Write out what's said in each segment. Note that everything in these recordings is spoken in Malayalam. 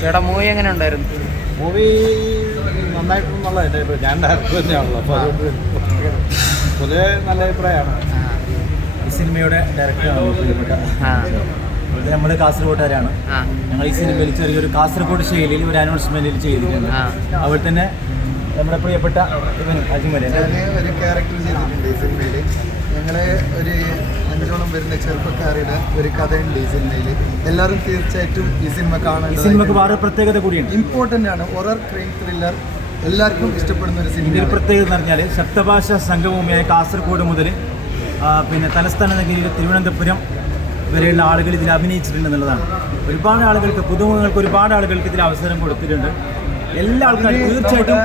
ചേട്ടാ മൂവി എങ്ങനെ ഉണ്ടായിരുന്നു? മൂവി നന്നായിട്ടുള്ള എൻ്റെ അഭിപ്രായം. ഞാൻ ഡയറക്ടർ തന്നെയാണല്ലോ, അപ്പോൾ അതുകൊണ്ട് പൊതുവെ നല്ല അഭിപ്രായമാണ്. ഈ സിനിമയുടെ ഡയറക്ടറാണ് പ്രിയപ്പെട്ട. നമ്മൾ കാസർഗോട്ടുകാരാണ്. ഞങ്ങൾ ഈ സിനിമയിൽ ചെറിയൊരു കാസർഗോഡ് ശൈലിയിൽ ഒരു അനൗൺസ്മെൻറ്റിൽ ചെയ്തിട്ടുണ്ട്. അവിടെ തന്നെ നമ്മുടെ പ്രിയപ്പെട്ട അജ്മൽ ഒരു ക്യാരക്ടർ ചെയ്തിട്ടുണ്ട് ഈ സിനിമയിൽ. ഞങ്ങളെ ഒരു 5ഓളം വരുന്ന ചെറുപ്പക്കാരുടെ ഒരു കഥയുണ്ട് ഈ സിനിമയിൽ. എല്ലാവരും തീർച്ചയായിട്ടും ഈ സിനിമ കാണാൻ. സിനിമക്ക് വേറെ പ്രത്യേകത കൂടിയുണ്ട്. ഇമ്പോർട്ടൻ്റ് ആണ്. ഹൊറർ ക്രൈം ത്രില്ലർ എല്ലാവർക്കും ഇഷ്ടപ്പെടുന്ന ഒരു സിനിമ. ഇതിൽ പ്രത്യേകത എന്ന് പറഞ്ഞാൽ സപ്തഭാഷ സംഗമഭൂമിയായ കാസർഗോഡ് മുതൽ പിന്നെ തലസ്ഥാന നഗരിയിൽ തിരുവനന്തപുരം വരെയുള്ള ആളുകൾ ഇതിൽ അഭിനയിച്ചിട്ടുണ്ടെന്നുള്ളതാണ്. ഒരുപാട് ആളുകൾക്ക്, പുതുമുഖങ്ങൾക്ക് ഒരുപാട് ആളുകൾക്ക് ഇതിൽ അവസരം കൊടുത്തിട്ടുണ്ട്. എല്ലാ ആൾക്കാരും തീർച്ചയായിട്ടും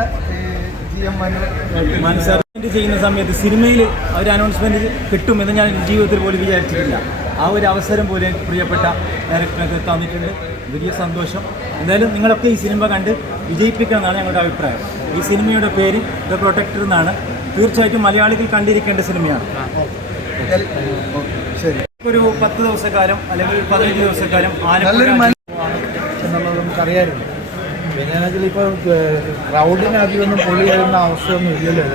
മനസ്സറിഞ്ഞ് ചെയ്യുന്ന സമയത്ത് സിനിമയിൽ ഒരു അനൗൺസ്മെൻറ്റ് കിട്ടുമെന്ന് ഞാൻ ജീവിതത്തിൽ പോലും വിചാരിച്ചിട്ടില്ല. ആ ഒരു അവസരം പോലെ പ്രിയപ്പെട്ട ഡയറക്ടറൊക്കെ തന്നിട്ടുണ്ട്. വലിയ സന്തോഷം. എന്തായാലും നിങ്ങളൊക്കെ ഈ സിനിമ കണ്ട് വിജയിപ്പിക്കണം എന്നാണ് ഞങ്ങളുടെ അഭിപ്രായം. ഈ സിനിമയുടെ പേര് ദ പ്രൊട്ടക്ടർ എന്നാണ്. തീർച്ചയായിട്ടും മലയാളികൾ കണ്ടിരിക്കേണ്ട സിനിമയാണ്. ശരി, ഒരു 10 ദിവസക്കാലം അല്ലെങ്കിൽ 15 ദിവസക്കാലം ആലപ്പുഴ എന്നുള്ളത് നമുക്കറിയാമായിരുന്നു. പിന്നെ ഇപ്പോൾ ക്രൗഡിന് അധികമൊന്നും പൊള്ളി വരുന്ന അവസ്ഥയൊന്നും ഇല്ലല്ലോ.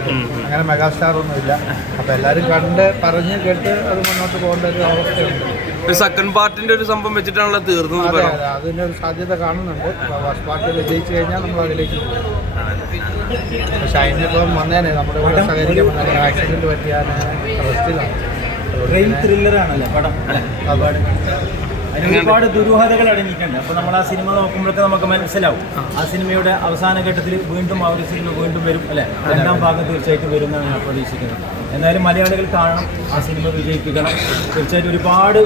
അങ്ങനെ മെഗാസ്റ്റാറൊന്നും ഇല്ല. അപ്പോൾ എല്ലാവരും കണ്ട് പറഞ്ഞ് കേട്ട് അത് മുന്നോട്ട് പോകേണ്ട ഒരു അവസ്ഥയുണ്ട്. ഒരു സെക്കൻഡ് പാർട്ടിന്റെ ഒരു സംഭവം വെച്ചിട്ടാണല്ലോ തീർന്നത്. അതിൻ്റെ ഒരു സാധ്യത കാണുന്നുണ്ട്. ഫസ്റ്റ് പാർട്ടി വിജയിച്ചു കഴിഞ്ഞാൽ നമ്മൾ അതിലേക്ക് പോകും. പക്ഷെ അതിനിപ്പം വന്നേനെ നമ്മുടെ ഇവിടെ സഹകരിക്കാൻ വന്നാൽ ആക്സിഡൻറ്റ് പറ്റിയാൽ റെസ്റ്റിലാണ്. ട്രെയിൻ ത്രില്ലറാണല്ലേ പടം. അതിന് ഒരുപാട് ദുരൂഹതകൾ അടങ്ങിയിട്ടുണ്ട്. അപ്പോൾ നമ്മൾ ആ സിനിമ നോക്കുമ്പോഴൊക്കെ നമുക്ക് മനസ്സിലാവും. ആ സിനിമയുടെ അവസാന ഘട്ടത്തിൽ വീണ്ടും ആ ഒരു സിനിമ വീണ്ടും വരും അല്ലേ. 2ാം ഭാഗം തീർച്ചയായിട്ടും വരും എന്നാണ് ഞാൻ പ്രതീക്ഷിക്കുന്നത്. എന്തായാലും മലയാളികൾ കാണണം, ആ സിനിമ വിജയിപ്പിക്കണം. തീർച്ചയായിട്ടും ഒരുപാട്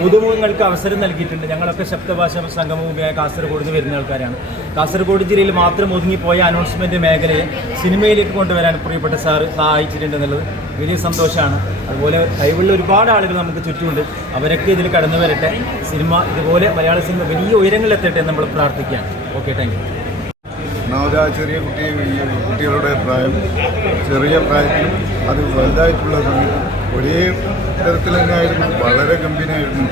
പുതുമുഖങ്ങൾക്ക് അവസരം നൽകിയിട്ടുണ്ട്. ഞങ്ങളൊക്കെ ശബ്ദഭാഷ സംഗമഭൂമിയായ കാസർഗോഡ് നിന്ന് വരുന്ന ആൾക്കാരാണ്. കാസർഗോഡ് ജില്ലയിൽ മാത്രം ഒതുങ്ങിപ്പോയ അനൗൺസ്മെൻറ്റ് മേഖലയെ സിനിമയിലേക്ക് കൊണ്ടുവരാൻ പ്രിയപ്പെട്ട സാറ് സഹായിച്ചിട്ടുണ്ടെന്നുള്ളത് വലിയ സന്തോഷമാണ്. അതുപോലെ കഴിവുള്ള ഒരുപാട് ആളുകൾ നമുക്ക് ചുറ്റുമുണ്ട്. അവരൊക്കെ ഇതിൽ കടന്നു വരട്ടെ. സിനിമ ഇതുപോലെ മലയാള സിനിമ വലിയ ഉയരങ്ങളിലെത്തട്ടെ എന്ന് നമ്മൾ പ്രാർത്ഥിക്കുകയാണ്. Okay, thank you. ചെറിയ കുട്ടികളുടെ പ്രായം, ചെറിയ പ്രായത്തിലും അത് വലുതായിട്ടുള്ള സമയത്ത് ഒരേ തരത്തിൽ തന്നെയായിരുന്നു. വളരെ ഗംഭീരമായിരുന്നു.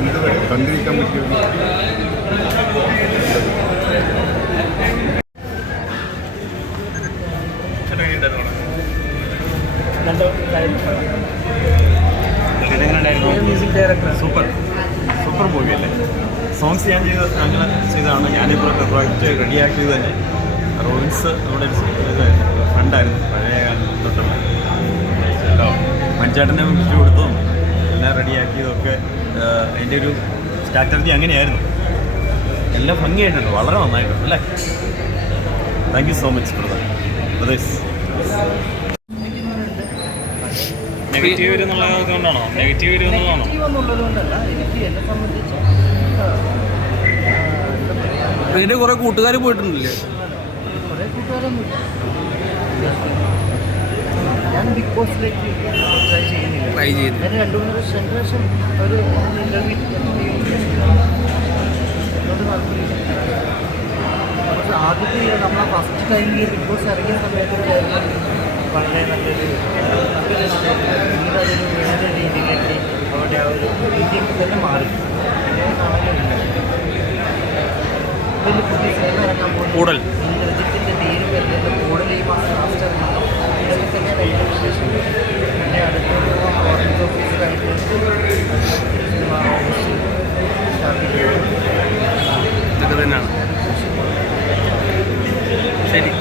എന്തുവരെ കണ്ടിരിക്കാൻ പറ്റിയത്. സൂപ്പർ മൂവിയല്ലേ. സോങ്സ് ഞാൻ അങ്ങനെ ചെയ്തതാണ്. ഞാനിപ്പോൾ പ്രോജക്റ്റ് റെഡിയാക്കിയത് തന്നെ റോബിൻസ് നമ്മുടെ ഒരു ഫ്രണ്ടായിരുന്നു, പഴയ കാലം തൊട്ടുള്ള. മഞ്ചേട്ടനെ വിളിച്ചു കൊടുത്തതും എല്ലാം റെഡിയാക്കിയതൊക്കെ അതിൻ്റെ ഒരു സ്ട്രാറ്റജി അങ്ങനെയായിരുന്നു. എല്ലാം ഭംഗിയായിട്ടുണ്ട്, വളരെ നന്നായിട്ടുണ്ട് അല്ലേ. Thank you so much brothers. Negative വരുന്നുള്ളത് കൊണ്ടാണോ? നെഗറ്റീവ് വരുന്നതാണോ? ഇതിന്റെ കുറെ കൂട്ടുകാർ പോയിട്ടുണ്ടല്ലേ? ഞാൻ ബിഗ് ബോസിലേക്ക് ട്രൈ ചെയ്യുന്നില്ല. 2-3 പ്രാവശ്യം ഒരു ഇന്റർവ്യൂ പക്ഷെ ആദ്യത്തെ നമ്മളെ ഫസ്റ്റ് ടൈമിൽ ബിഗ് ബോസ് ഇറങ്ങിയ സമയത്ത് വളരെ നല്ലൊരു പിന്നീട് അതൊരു വേറെ രീതിയിലേക്ക് അവിടെ ആ ഒരു രീതിക്ക് തന്നെ മാറി. വലിയ പുതിയ സിനിമ ഇറങ്ങാൻ പോകുന്നത് ഇന്ദ്രജിത്തിൻ്റെ പേര് വരുന്നത് കൂടൽ ഈ മാസം ലാസ്റ്റ് ഇറങ്ങുന്നു. ഇതൊക്കെ തന്നെയാണ് അതിൻ്റെ വിശേഷം. പിന്നെ അടുത്തൊരു ഫോറൻസ് ഓഫീസറായിട്ട് സിനിമ സ്റ്റാർട്ട് ചെയ്യുന്നത് ഇതൊക്കെ തന്നെയാണ്. ശരി.